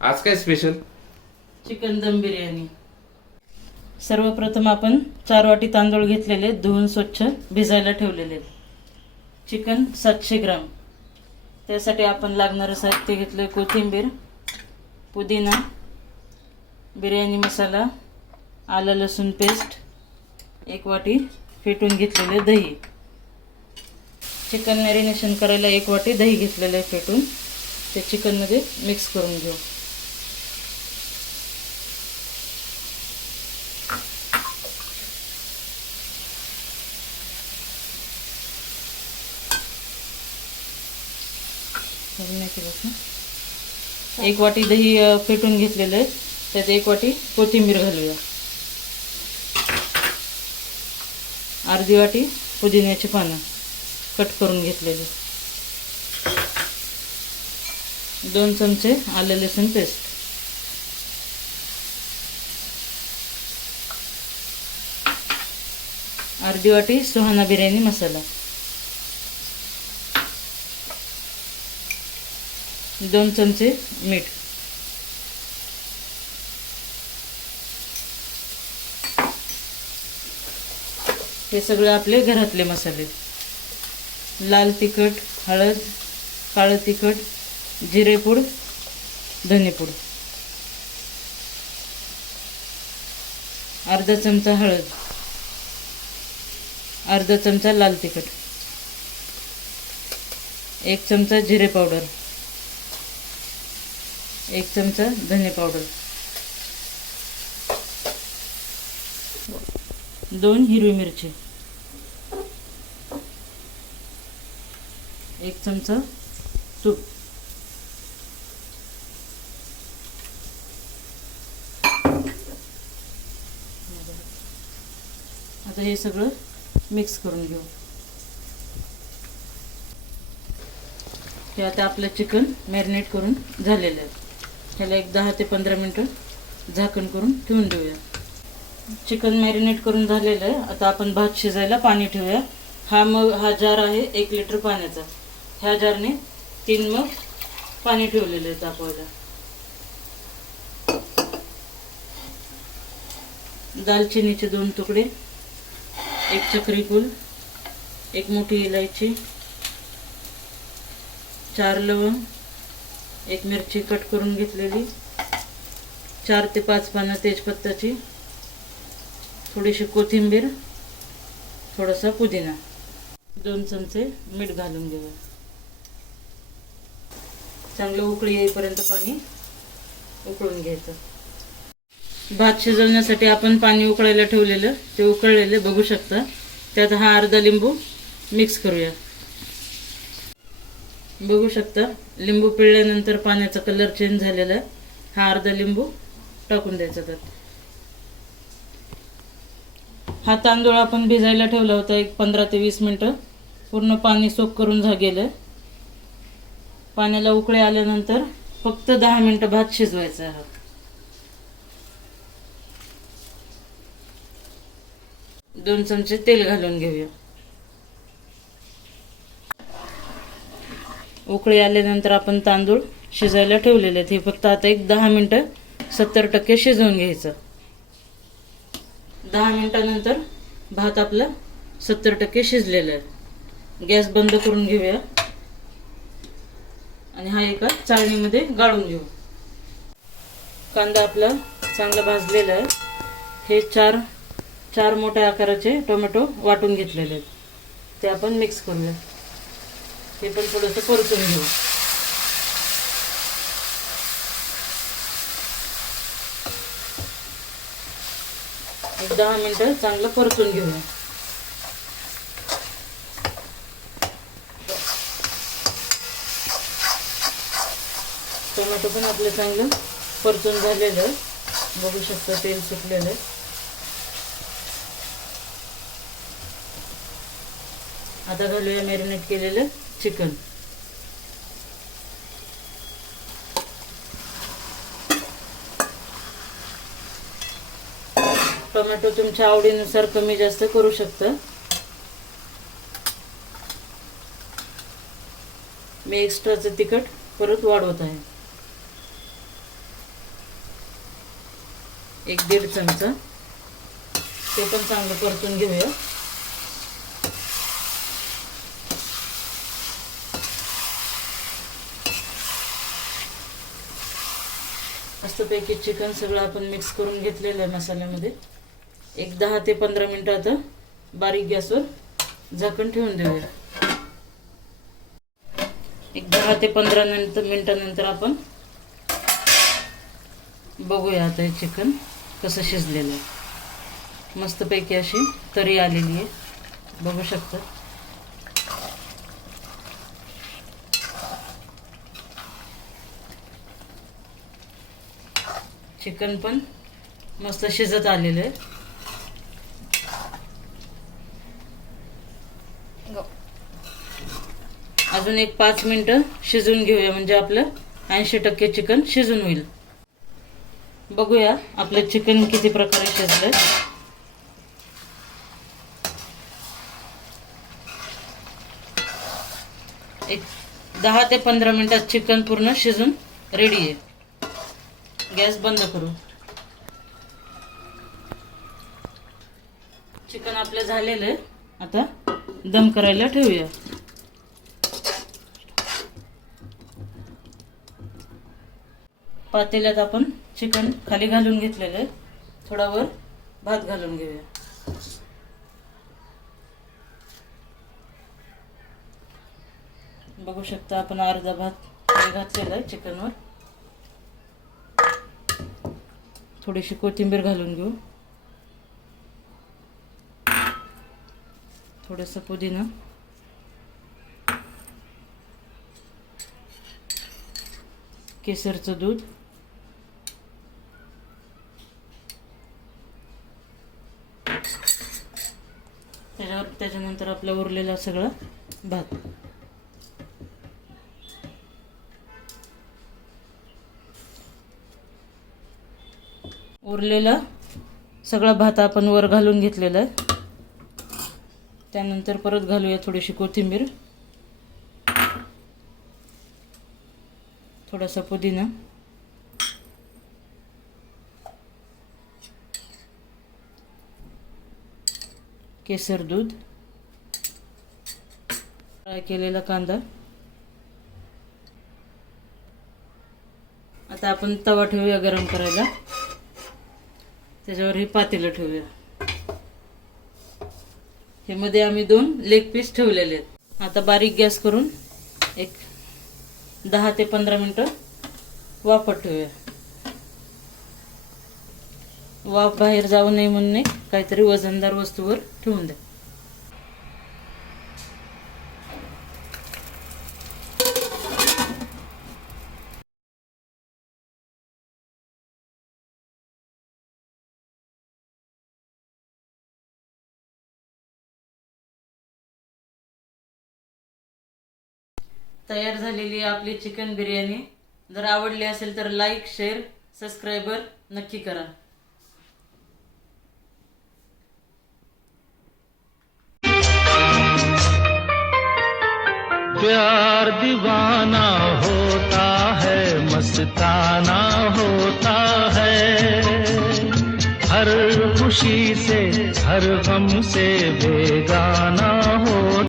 आज काय special? Chicken दम बिर्याणी। सर्वप्रथम आपण 4 वाटी तांदूळ घेतलेले, धुवून स्वच्छ भिजायला ठेवलेले। चिकन 700 ग्राम। त्यासाठी आपण लागणारं साहित्य घेतले: कोथिंबीर, पुदिना, बिर्याणी मसाला, आलं लसूण पेस्ट, 1 वाटी फेटून घेतलेले दही। चिकन मॅरिनेशन करायला 1 वाटी दही घेतलेलं आहे फेटून, ते चिकनमध्ये मिक्स करून घेऊ। एक वाटी दही फेटून घेतलेलं आहे, त्यात 1 वाटी कोथिंबीर घालूया, अर्धी वाटी पुदिन्याची पानं कट करून घेतलेले, 2 चमचे आलं लसूण पेस्ट, अर्धी वाटी सुहाना बिर्याणी मसाला, 2 चमचे मीठ, हे सगळे आपले घरातले मसाले। लाल तिखट, हळद, काळं तिखट, जिरेपूड, धनेपूड, अर्धा चमचा हळद, अर्धा चमचा लाल तिखट, 1 चमचा जिरे पावडर, 1 चमचा धने पावडर, 2 हिरवी मिरची, 1 चमचा तूप, आता हे सगळं मिक्स करून घेऊ। हे आता आपलं चिकन मॅरिनेट करून झालेलं आहे, ह्याला एक 10 ते 15 मिनटं झाकण करून ठेवून देऊया। चिकन मॅरिनेट करून झालेलं आहे, आता आपण भात शिजायला पाणी ठेवूया। हा जार आहे 1 लिटर पाण्याचा, ह्या जारने 3 मग पाणी ठेवलेलं आहे तापवायला। दालचिनीचे 2 तुकडे, 1 चक्री फूल, 1 मोठी इलायची, 4 लवंग, 1 मिरची कट करून घेतलेली, 4 ते 5 पानं तेजपत्ताची, थोडीशी कोथिंबीर, थोडासा पुदिना, 2 चमचे मीठ घालून घेऊया। चांगलं उकळी येईपर्यंत पाणी उकळून घ्यायचं। भात शिजवण्यासाठी आपण पाणी उकळायला ठेवलेलं, ते उकळलेले बघू शकता। त्यात हा अर्धा लिंबू मिक्स करूया। बघू शकता लिंबू पिळल्यानंतर पाण्याचा कलर चेंज झालेला आहे। हा अर्धा लिंबू टाकून द्यायचा त्यात। हा तांदूळ आपण भिजायला ठेवला होता, एक 15 ते 20 मिनिटं, पूर्ण पाणी सोक करून गेलं। पाण्याला उकळी आल्यानंतर फक्त 10 मिनिटं भात शिजवायचा आहे। 2 चमचे तेल घालून घेऊया। उकळी आल्यानंतर आपण तांदूळ शिजायला ठेवलेले आहेत, हे फक्त आता एक 10 मिनिटं 70% शिजवून घ्यायचं। 10 मिनिटानंतर भात आपला 70% शिजलेला आहे। गॅस बंद करून घेऊया आणि हा एका चाळणीमध्ये गाळून घेऊ। कांदा आपला चांगला भाजलेला आहे। हे 4 मोठ्या आकाराचे टोमॅटो वाटून घेतलेले आहेत, ते आपण मिक्स करूया। हे पण थोडंसं परतून घेऊ। एक 10 मिनिटं चांगलं परतून घेऊया। टोमॅटो पण आपलं चांगलं परतून झालेलं आहे, बघू शकता तेल सुटलेलं आहे। आता घालूया मॅरिनेट केलेलं चिकन। टोमॅटो तुमच्या आवडीनुसार कमी जास्त करू शकता। मी एक्स्ट्राचं तिखट परत वाढवत आहे। एक 1.5 चमचा, ते पण चांगलं परतून घेऊया. मस्तपैकी चिकन सगळं आपण मिक्स करून घेतलेलं आहे मसाल्यामध्ये. एक 10 ते 15 मिनिटं आता बारीक गॅसवर झाकण ठेवून देऊया. एक 10 ते 15 मिनिटानंतर आपण बघूया आता हे चिकन कसं शिजलेलं आहे. मस्तपैकी अशी तरी आलेली आहे, बघू शकता. चिकन पण मस्त शिजत आलेलं आहे. अजून एक 5 मिनिटं शिजवून घेऊया, म्हणजे आपलं 80% चिकन शिजून होईल. बघूया आपलं चिकन किती प्रकारे शिजलंय. एक 10 ते 15 मिनिटात चिकन पूर्ण शिजून रेडी आहे. गॅस बंद करू. चिकन आपलं झालेलं आहे. आता दम करायला ठेवूया. पातेल्यात आपण चिकन खाली घालून घेतलेलं आहे. थोडा वर भात घालून घेऊया. बघू शकता आपण अर्धा भात घातलेला आहे चिकनवर. थोडीशी कोथिंबीर घालून घेऊ. थोडंसं पुदिना, केसरचं दूध, त्याच्यानंतर आपला उरलेला सगळा भात. उरलेला सगळा भात आपण वर घालून घेतलेला आहे. त्यानंतर परत घालूया थोडीशी कोथिंबीर, थोडासा पुदिना, केसर दूध, फ्राय केलेला कांदा. आता आपण तवा ठेवूया गरम करायला. त्याच्यावर हे पातेलं ठेवूया. हे मध्ये आम्ही 2 लेग पीस ठेवलेले आहेत. आता बारीक गॅस करून एक 10 ते 15 मिनिटं वाफत ठेवूया. वाफ बाहेर जाऊ नये म्हणून काहीतरी वजनदार वस्तूवर ठेवून द्या. तयार झालेली आपली चिकन बिर्याणी. जर आवडली असेल तर लाईक, शेअर, सबस्क्राईबर नक्की करा. प्यार दीवाना होता है, मस्ताना होता है, हर खुशी से हर गम से बेगाना